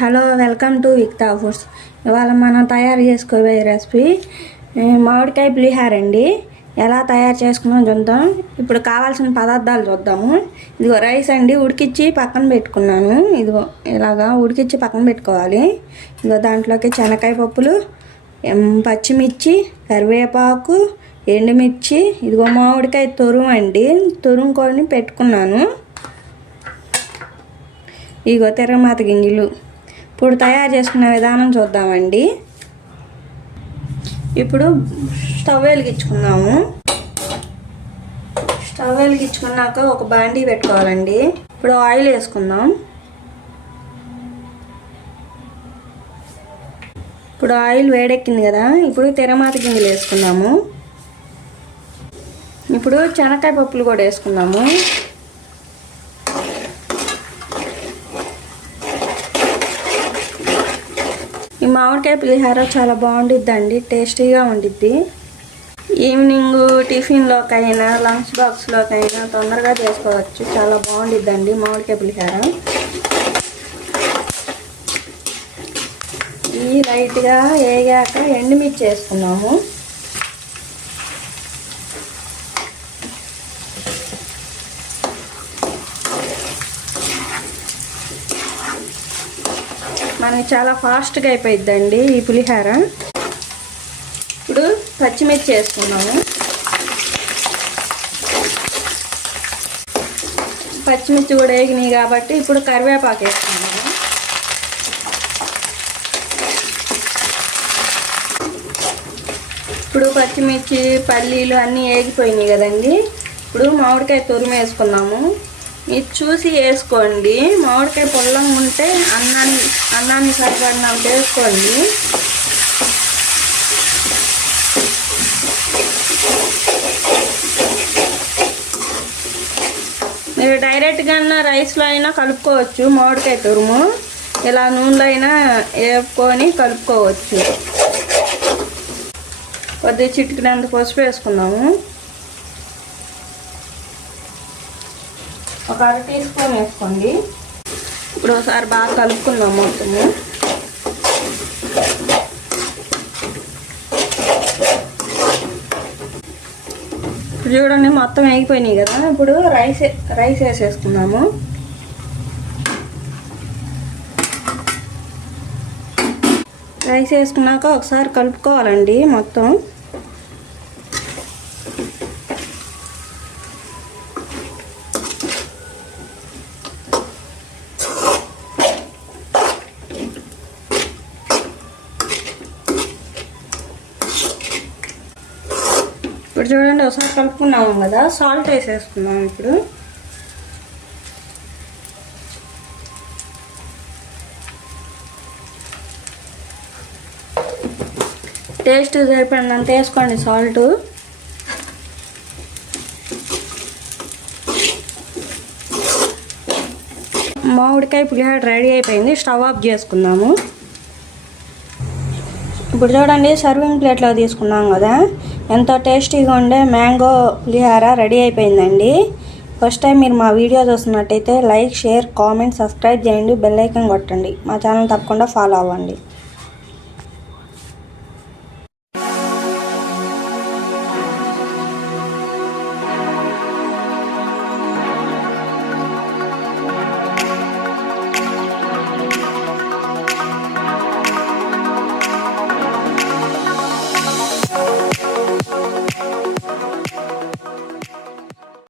Hello welcome to Vikta foods ఇవాళ మనం తయారు చేసుకోబోయే రెసిపీ మామిడికాయ పులిహార అండి. ఎలా తయారు చేసుకున్నాం చూద్దాం. ఇప్పుడు కావాల్సిన పదార్థాలు చూద్దాము. ఇదిగో రైస్ అండి ఉడికిచ్చి పక్కన పెట్టుకున్నాను. ఇదిగో ఇలాగా ఉడికిచ్చి పక్కన పెట్టుకోవాలి. ఇదిగో దాంట్లోకి శనగకాయ పప్పులు పచ్చిమిర్చి కరివేపాకు ఎండుమిర్చి ఇదిగో మామిడికాయ తురుము అండి. తురుముకొని పెట్టుకున్నాను. ఇగో తెరమాత గింజలు. ఇప్పుడు తయారు చేసుకునే విధానం చూద్దామండి. ఇప్పుడు స్టవ్ వెలిగించుకుందాము. స్టవ్ వెలిగించుకున్నాక ఒక బాండీ పెట్టుకోవాలండి. ఇప్పుడు ఆయిల్ వేసుకుందాం. ఇప్పుడు ఆయిల్ వేడెక్కింది కదా ఇప్పుడు తెరమాత గింజలు వేసుకుందాము. ఇప్పుడు శనక్కాయ పప్పులు కూడా వేసుకుందాము. ఈ మామిడికాయ పులిహార చాలా బాగుండిద్దండి టేస్టీగా ఉండిద్ది. ఈవినింగ్ టిఫిన్లోకైనా లంచ్ బాక్స్లోకైనా తొందరగా చేసుకోవచ్చు చాలా బాగుండిద్దండి మామిడికాయ పులిహార. ఈ లైట్గా వేగాక ఎండుమిర్చి వేసుకున్నాము. మనకి చాలా ఫాస్ట్గా అయిపోయిద్దండి ఈ పులిహార. ఇప్పుడు పచ్చిమిర్చి వేసుకున్నాము పచ్చిమిర్చి కూడా వేగినాయి కాబట్టి ఇప్పుడు కరివేపాకు వేసుకున్నాము ఇప్పుడు పచ్చిమిర్చి పల్లీలు అన్నీ వేగిపోయినాయి కదండి. ఇప్పుడు మామిడికాయ తురుము వేసుకున్నాము మీరు చూసి వేసుకోండి. మామిడికాయ పొల్లం ఉంటే అన్నాన్ని అన్నాన్ని సరిపడినంత వేసుకోండి. మీరు డైరెక్ట్గా రైస్లో అయినా కలుపుకోవచ్చు మామిడికాయ తురుము. ఇలా నూనెలో అయినా వేపుకొని కలుపుకోవచ్చు. కొద్దిగా చిటికినంత పసుపు వేసుకుందాము. ఒక అర టీ స్పూన్ వేసుకోండి. ఇప్పుడు ఒకసారి బాగా కలుపుకుందాం మొత్తము. ఇప్పుడు చూడండి మొత్తం వేగిపోయినాయి కదా. ఇప్పుడు రైస్ రైస్ వేసేసుకుందాము. రైస్ వేసుకున్నాక ఒకసారి కలుపుకోవాలండి మొత్తం. ఇప్పుడు చూడండి ఒకసారి కలుపుకున్నాము కదా. సాల్ట్ వేసేసుకున్నాం ఇప్పుడు. టేస్ట్ సరిపడినంత వేసుకోండి సాల్ట్. మామిడికాయ పులిహోర రెడీ అయిపోయింది. స్టవ్ ఆఫ్ చేసుకుందాము. ఇప్పుడు చూడండి సర్వింగ్ ప్లేట్లో తీసుకున్నాం కదా. ఎంతో టేస్టీగా ఉండే మ్యాంగో పులిహార రెడీ అయిపోయిందండి. ఫస్ట్ టైం మీరు మా వీడియో చూస్తున్నట్టయితే లైక్ షేర్ కామెంట్ సబ్స్క్రైబ్ చేయండి బెల్ ఐకాన్ కొట్టండి. మా ఛానల్ తప్పకుండా ఫాలో అవ్వండి.